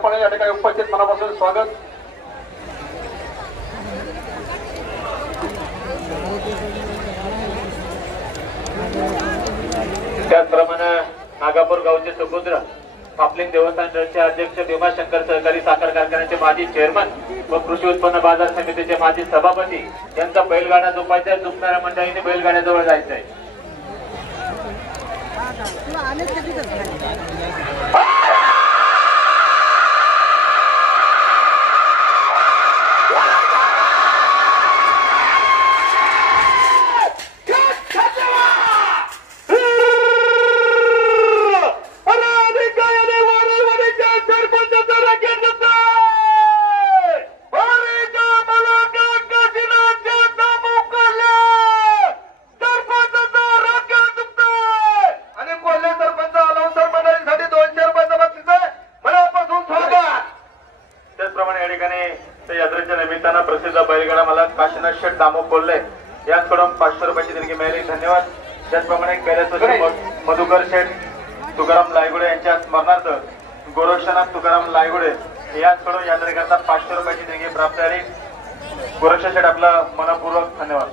आपण या ठिकाणी उपस्थित मनापासून स्वागत. त्याचप्रमाणे नागापूर गावचे सुपुत्र पापलिंग देवस्थान ट्रस्टचे अध्यक्ष भीमाशंकर सहकारी साखर कारखान्याचे माजी चेअरमन व कृषी उत्पन्न बाजार समितीचे माजी सभापती यांचा बैलगाडा जोपायचा. झुकणाऱ्या मंडळीने बैलगाड्याजवळ जायचंय. याचकडून 500 रुपयाची देणगी मिळाली. धन्यवाद. त्याचप्रमाणे कैलास मधुकर शेठ तुकाराम लायगुडे यांच्या स्मरणार्थ गोरक्षनाथ तुकाराम लायगुडे याचकडून यात्रेकरता 500 रुपयाची देणगी प्राप्त झाली. गोरक्ष शेठ आपला मनपूर्वक धन्यवाद.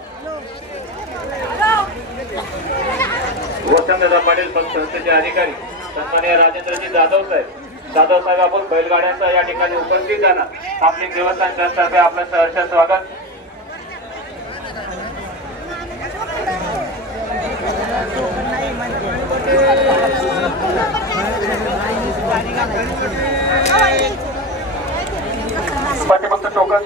वसंतदादा पाटील पक्ष संस्थेचे अधिकारी सन्माननीय राजेंद्रजी जाधव साहेब आपण बैलगाड्यांचा या ठिकाणी उपस्थित जाणार आपली देवस्थान ट्रस्टतर्फे आपलं सहर्ष स्वागत. पाठीमागचं टोकन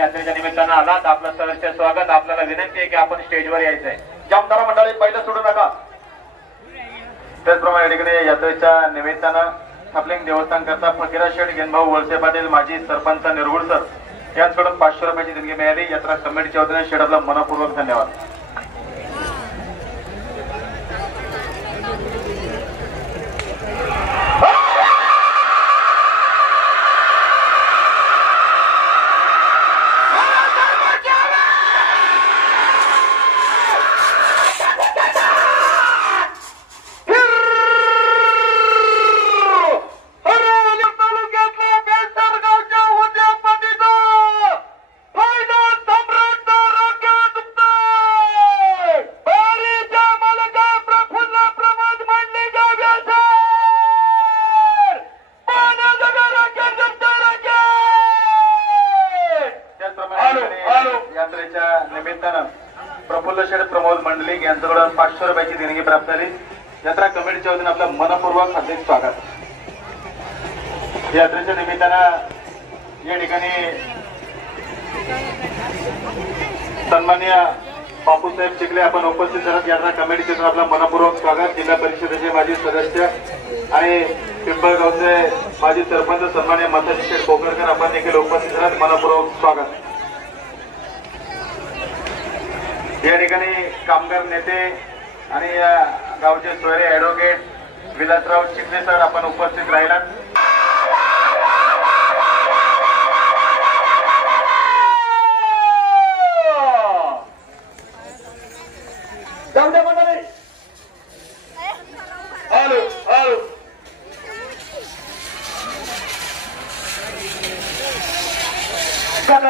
यात्रेच्या निमित्तानं आलात. आपलं सहर्ष स्वागत. आपल्याला विनंती आहे की आपण स्टेजवर यायचंय. जामदार मंडळी पहिलं सोडू नका. त्याचप्रमाणे या ठिकाणी यात्रेच्या निमित्तानं पापलिंग देवस्थान करता फकीरा शेठ गेनभाऊ वळसे पाटील माजी सरपंच निरगुड सर यांच्याकडून 500 रुपयाची देणगी मिळाली. यात्रा कमिटीच्या वतीने शेठ आपला मनपूर्वक धन्यवाद. यात्रेच्या निमित्तानं प्रफुल्ल शेठ प्रमोद मंडलिक यांच्याकडून 500 रुपयाची देणगी प्राप्त झाली. यात्रा कमिटीच्या वतीने आपलं मनपूर्वक हार्दिक स्वागत. यात्रेच्या निमित्तानं या ठिकाणी सन्माननीय बापूसाहेब चिखले आपण उपस्थित झालात. यात्रा कमिटीच्या वतीने आपलं मनपूर्वक स्वागत. जिल्हा परिषदेचे माजी सदस्य आणि पिंपळगावचे माजी सरपंच सन्माननीय माताजी शेठ कोकणकर आपण देखील उपस्थित झालात. मनपूर्वक स्वागत. या ठिकाणी कामगार नेते आणि गावचे सोयरे ऍडव्होकेट विलासराव चिखले सर आपण उपस्थित राहिलात. Got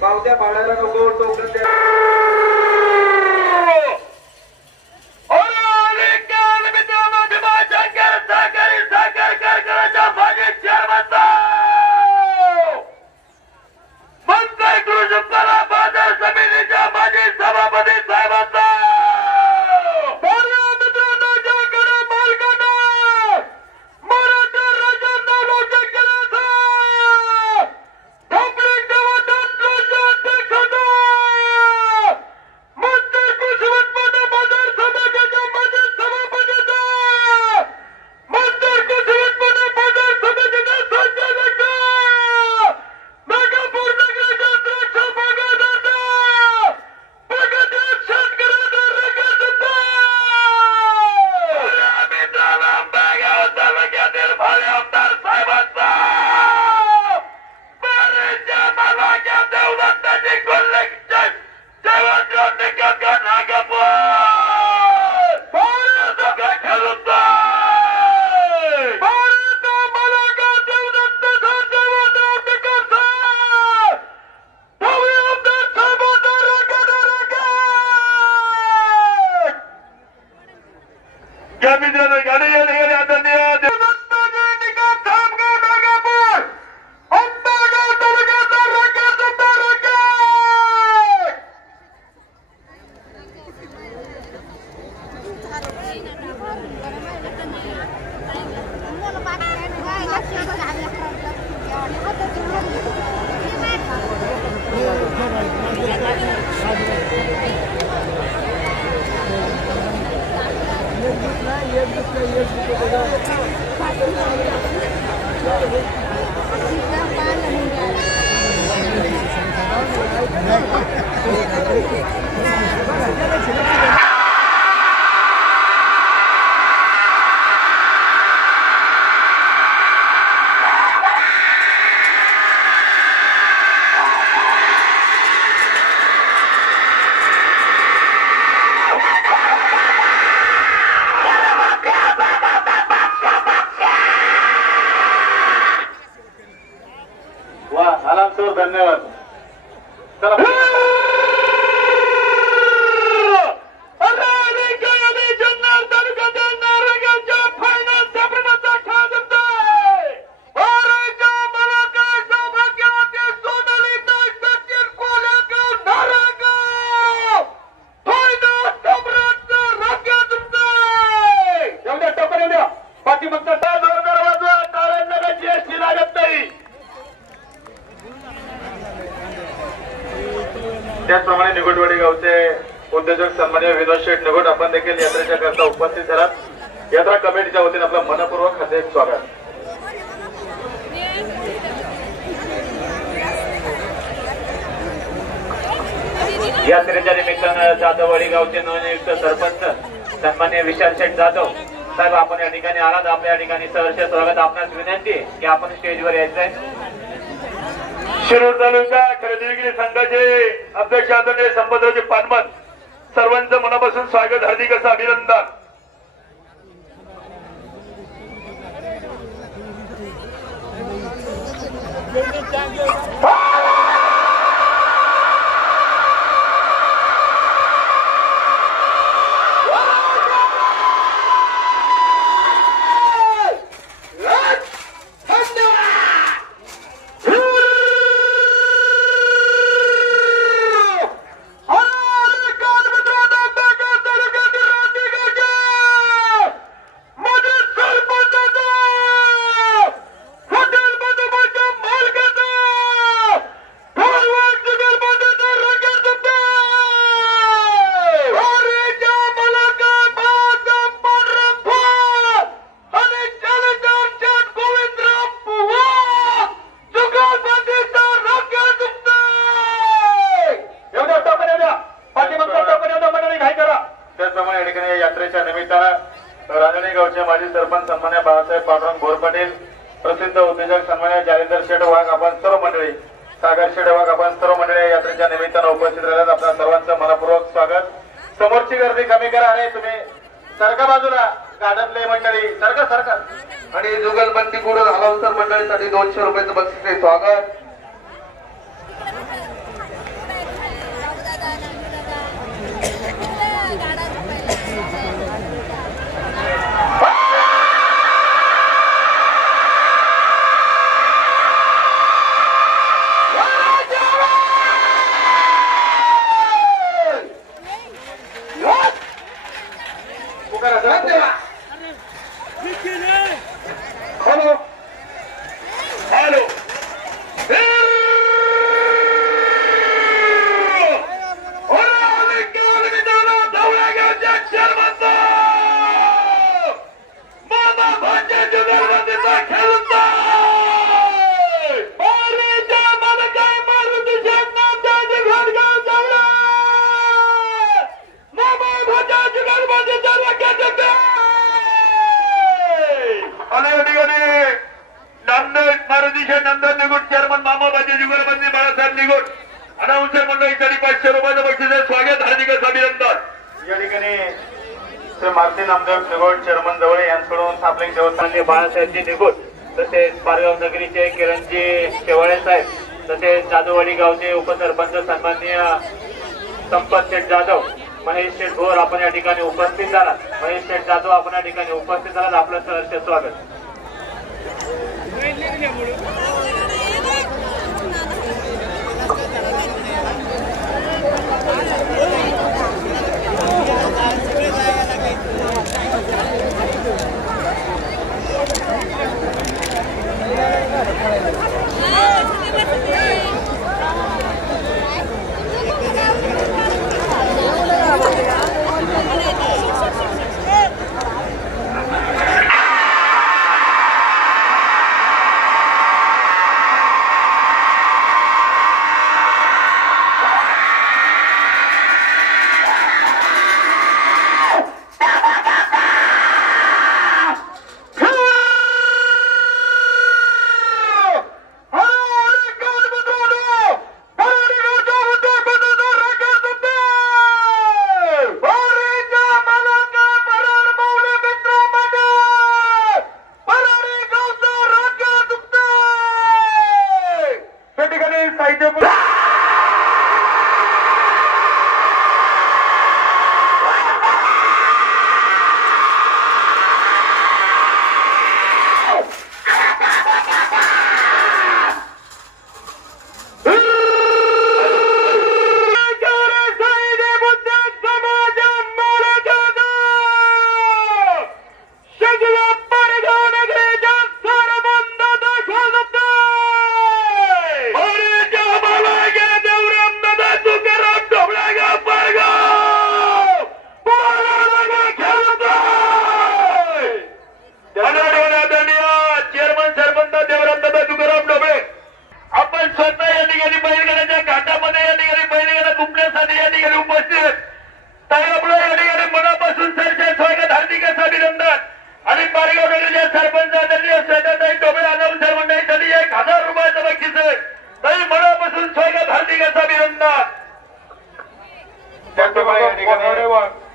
पावत्या पाडायला नको टोकन द्या धन्यवाद. त्याचप्रमाणे निगोटवाडी गावचे उद्योजक सन्माननीय विनोद शेठ निगोट आपण देखील यात्रेच्या करता उपस्थित झालात. यात्रा कमिटीच्या वतीने आपलं मनपूर्वक हार्दिक स्वागत. यात्रेच्या निमित्तानं जाधववाडी गावचे नवनियुक्त सरपंच सन्माननीय विशाल शेठ जाधव साहेब आपण या ठिकाणी आलात. आपल्या या ठिकाणी सहर्ष स्वागत. आपणास विनंती की आपण स्टेजवर यायचंय. शिरूर तालुका खरेदी विक्री संघाचे अध्यक्ष आदरणीय संपतरावजी पानमत सर्वांचं मनापासून स्वागत, हार्दिक असं अभिनंदन. यात्रेच्या निमित्तानं रांजणी गावचे माजी सरपंच सन्मान्य बाळासाहेब पांडुरंग गोरपाटील, प्रसिद्ध उद्योजक सन्मान्य जालिंदर शेठ वाघ आपण सर्व मंडळी सागर शेडवाग आपण सर्व मंडळी यात्रेच्या निमित्तानं उपस्थित राहिल्यात. आपल्या सर्वांचं मनपूर्वक स्वागत. समोरची गर्दी कमी करा. अरे तुम्ही सरका बाजूला, गार्डनले मंडळी सरका सरका. आणि जुगलबंदी पुढे हलावसर मंडळीसाठी 200 रुपयाचं बक्षीस आहे. स्वागत. हॅलो हॅलो नंदन निगुट चेअरमन मामा बाजी जुगलबंदी बाळासाहेब निगुट अनाउन्सर मंडळीसाठी 500 रुपयाचं बक्षीस आहे. स्वागत, हार्दिक अभिनंदन. या ठिकाणी श्री मारुती नामदेव निगोट चेअरमन जवळ यांच्याकडून सापलिंग देवस्थानचे बाळासाहेबजी निगोट, तसेच पारगाव नगरीचे किरणजी शेवाळे साहेब, तसेच जाधववाडी गावचे उपसरपंच सन्माननीय संपत शेठ जाधव, महेश शेठ भोर आपण या ठिकाणी उपस्थित झालात. महेश शेठ जाधव आपण या ठिकाणी उपस्थित झालात. आपलं सहर्ष स्वागत.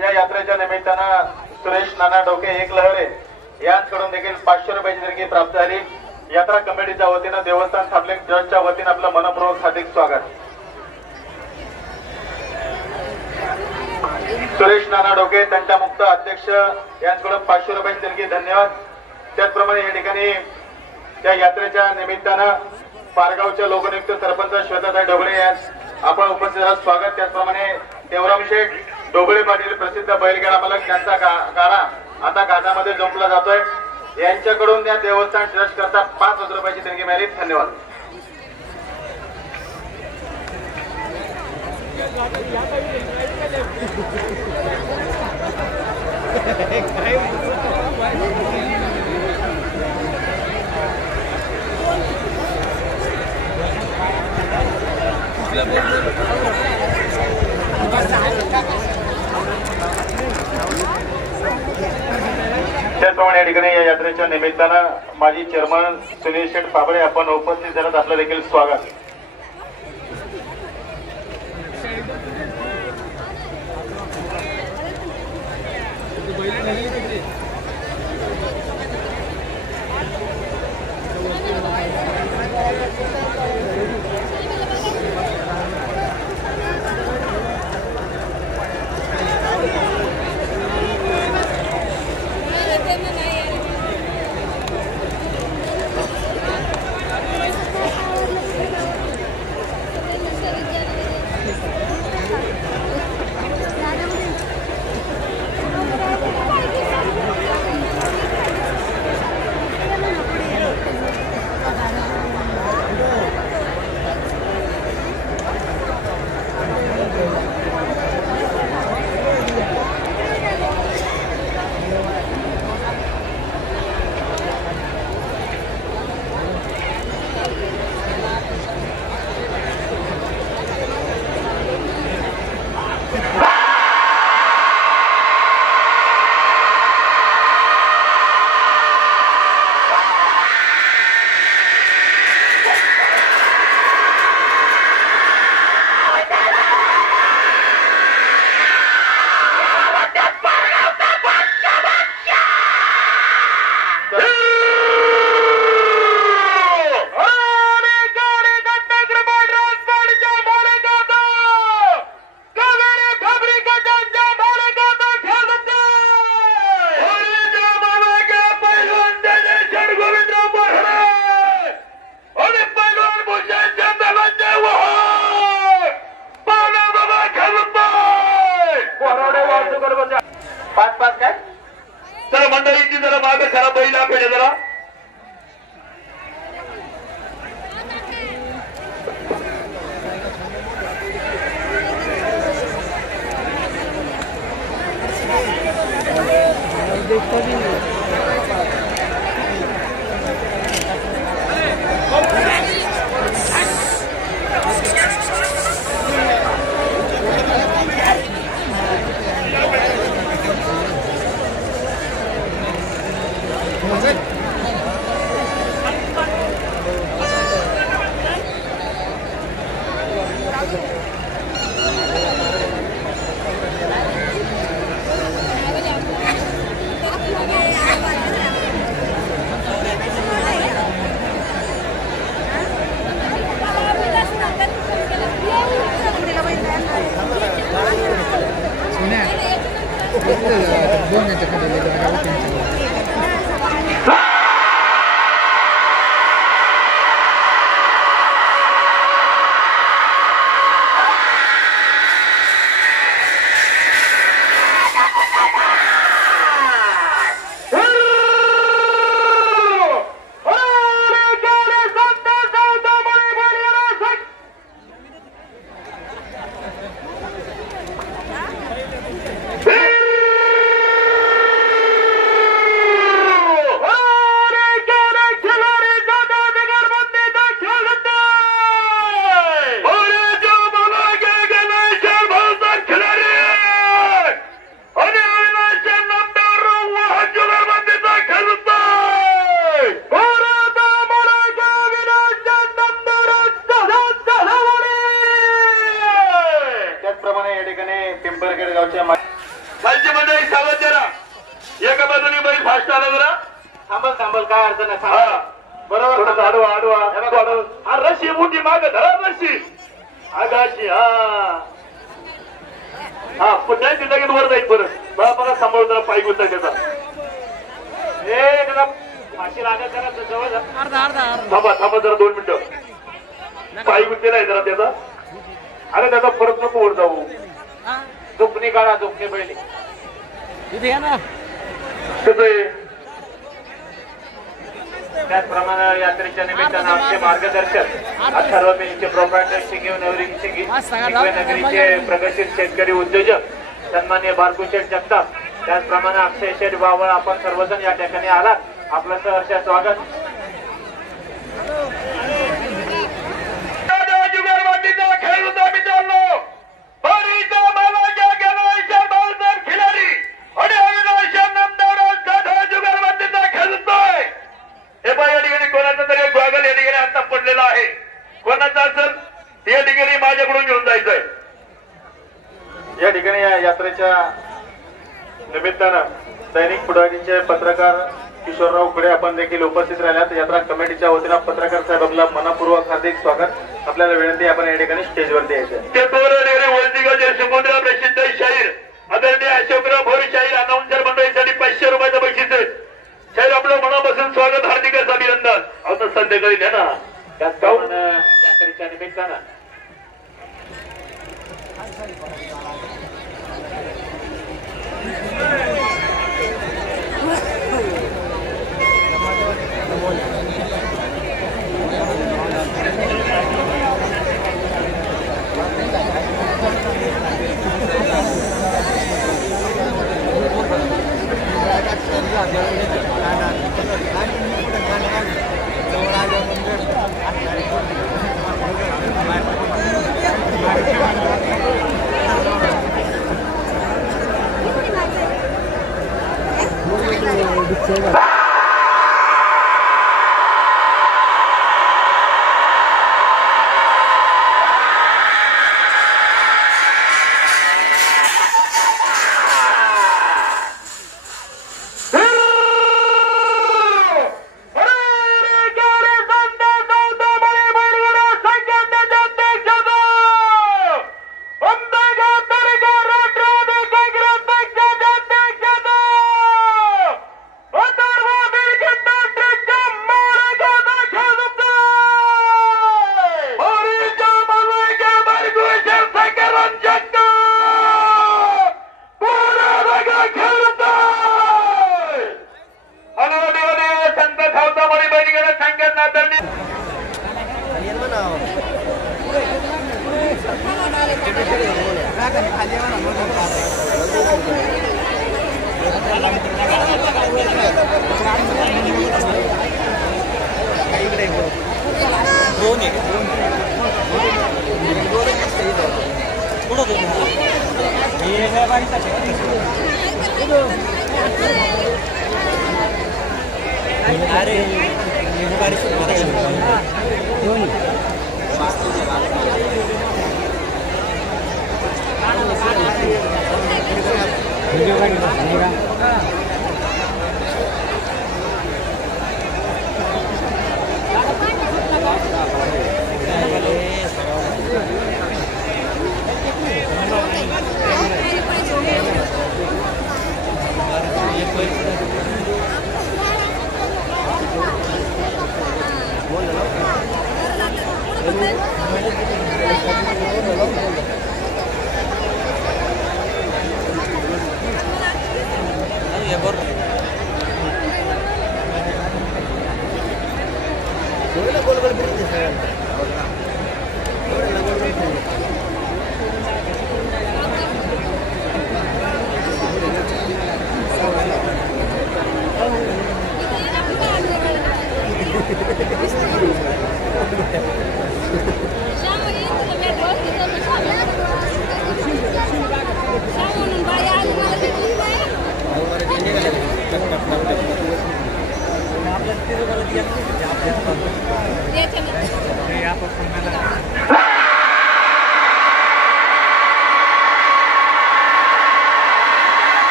या यात्रेच्या निमित्तानं सुरेश नाना डोके एक लहरे यांच्याकडून देखील 500 रुपयाची देणगी प्राप्त झाली. यात्रा कमिटीच्या वतीनं देवस्थान सापलिंग ट्रस्टच्या वतीनं आपलं मनपूर्वक हार्दिक स्वागत. सुरेश नाना डोके त्यांच्या मुक्त अध्यक्ष यांच्याकडून 500 रुपयाची देणगी. धन्यवाद. त्याचप्रमाणे या ठिकाणी त्या यात्रेच्या निमित्तानं पारगावच्या लोकनियुक्त सरपंच श्वेताताई ढोबळे यांस आपण उपस्थित आहात. स्वागत. त्याचप्रमाणे देवराम शेठ ढोबळे पाटील प्रसिद्ध बैलगाडा मालक यांचा गाडा आता घाटामध्ये जुंपला जातोय. यांच्याकडून त्या देवस्थान ट्रस्ट करता 5,000 रुपयाची देणगी मिळाली. धन्यवाद. त्याचप्रमाणे या ठिकाणी या यात्रेच्या निमित्तानं माजी चेअरमन सुनील शेठ फाबळे आपण उपस्थित झाल्यात. आपलं देखील स्वागत. त्याचप्रमाणे यात्रेच्या निमित्तानं आमचे मार्गदर्शक अथर्व मिलचे प्रोप्रायटर शिंगे नगरीचे प्रगतशील शेतकरी उद्योजक सन्मान्य बारकुशेठ जगताप, त्याचप्रमाणे अक्षय शेठ बावळ, आपण सर्वजण या ठिकाणी आलात, आपलं सहर्ष स्वागत. या ठिकाणी या यात्रेच्या निमित्तानं दैनिक पुढारीचे पत्रकार किशोरराव खुडे आपण देखील उपस्थित राहिल्यात. यात्रा कमिटीच्या वतीनं पत्रकार साहेब आपला मनपूर्वक हार्दिक स्वागत. आपल्याला विनंती आपण या ठिकाणी स्टेजवरती यायचं. प्रसिद्ध शाहीर आदरणीय अशोकराव भोर शाहीर अनाउन्सर मंडळीसाठी 500 रुपयाचं बक्षीस आहे. शाहीर आपलं मनापासून स्वागत, हार्दिक अभिनंदन. आता संध्याकाळी द्या ना त्याकरिता निमित्तानं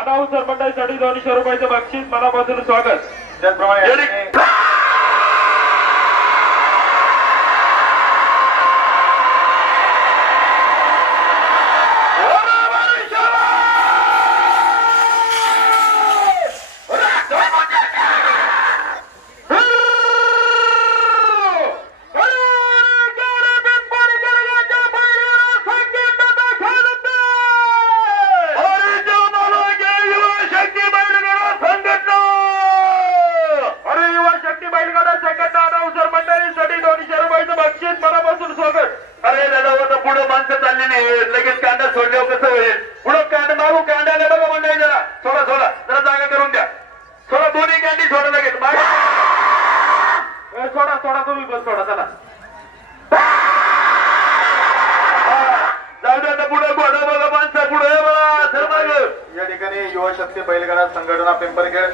अनाउन्सर मंडळीसाठी 200 रुपयाचं बक्षीस, मनापासून स्वागत. त्याचप्रमाणे लगेच कांदा सोडल्यावर कसं होईल? पुढं कांदा मागू, कांद्याला बघा मंडळी, जरा सोडा सोडा, जरा जागा करून द्या. सोडा, दोन्ही कांदी सोडा लगेच. सोडा तुम्ही बस सोडा चला जाऊ द्या पुढे घोडा बघा माणसा पुढे बघा. या ठिकाणी युवा शक्ती बैलगाडा संघटना पिंपरखेड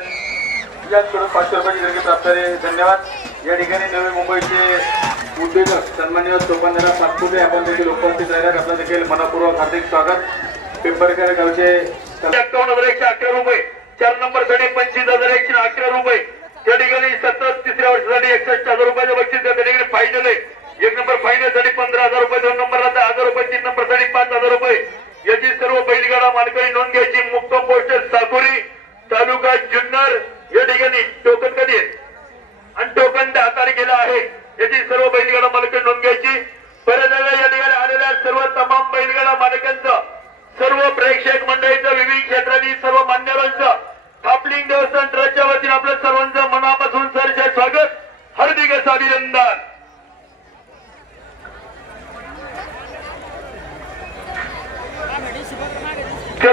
याचकडून 500 रुपयाची देणगी प्राप्त आहे. धन्यवाद. या ठिकाणी नवी मुंबईचे उद्योजक सन्माननीय सोपानदारा पाचपुते आपण देखील उपस्थित राहिल्यात. आपलं देखील मनपूर्वक हार्दिक स्वागत. पिंपरखेड गावचे 51,111 रुपये. 4 नंबर साठी 25,111 रुपये. त्या ठिकाणी सतत तिसऱ्या वर्षासाठी 61,000 रुपयाचं बक्षीस. त्या ठिकाणी फायनल आहे. 1 नंबर फायनल साठी 15,000 रुपये. 2 नंबरला 10,000 रुपये. 3 नंबर साठी 5,000 रुपये. याची सर्व बैलगाडा मालकांनी नोंद घ्यायची. मुक्काम पोस्ट साकुरी तालुका जुन्नर. या ठिकाणी टोकन कधी आहे आणि टोकन हाताने गेला आहे. याची सर्व बैलगाडा मालकांनी नोंद घ्यायची. परत या ठिकाणी आलेल्या सर्व तमाम बैलगाडा मालकांचं, सर्व प्रेक्षक मंडळीचं, विविध क्षेत्रातील सर्व मान्यवरांचं थापलिंग देवस्थान ट्रस्टच्या वतीने आपलं सर्वांचं मनापासून सरचे स्वागत, हार्दिक असं अभिनंदन.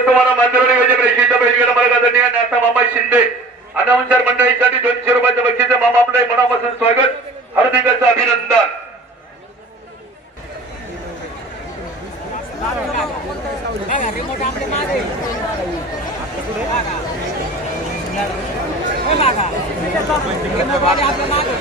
तुम्हाला मांजरवाडी प्रसिद्ध बैलगाडा मालकांसाठी नाथा मामा शिंदे अनाउन्सर मंडळीसाठी 200 रुपयाचं बक्षीस. मामा आपलं मनापासून स्वागत, हार्दिक असं अभिनंदन. रिमोट आपल्या मागे आपल्या मागे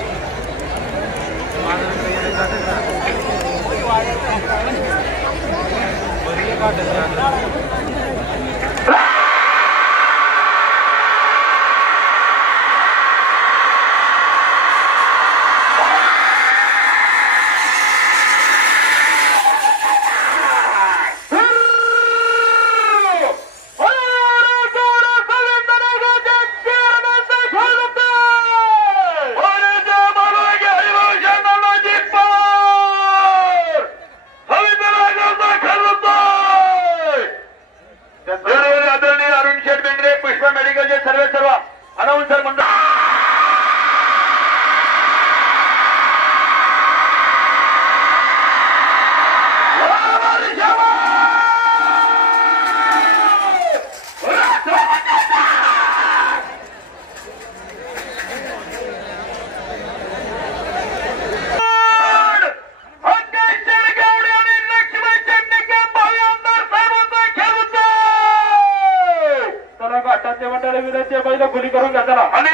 सर्व अनाउन्सर मंडळ विनंती बैल खुली करून घ्या. आणि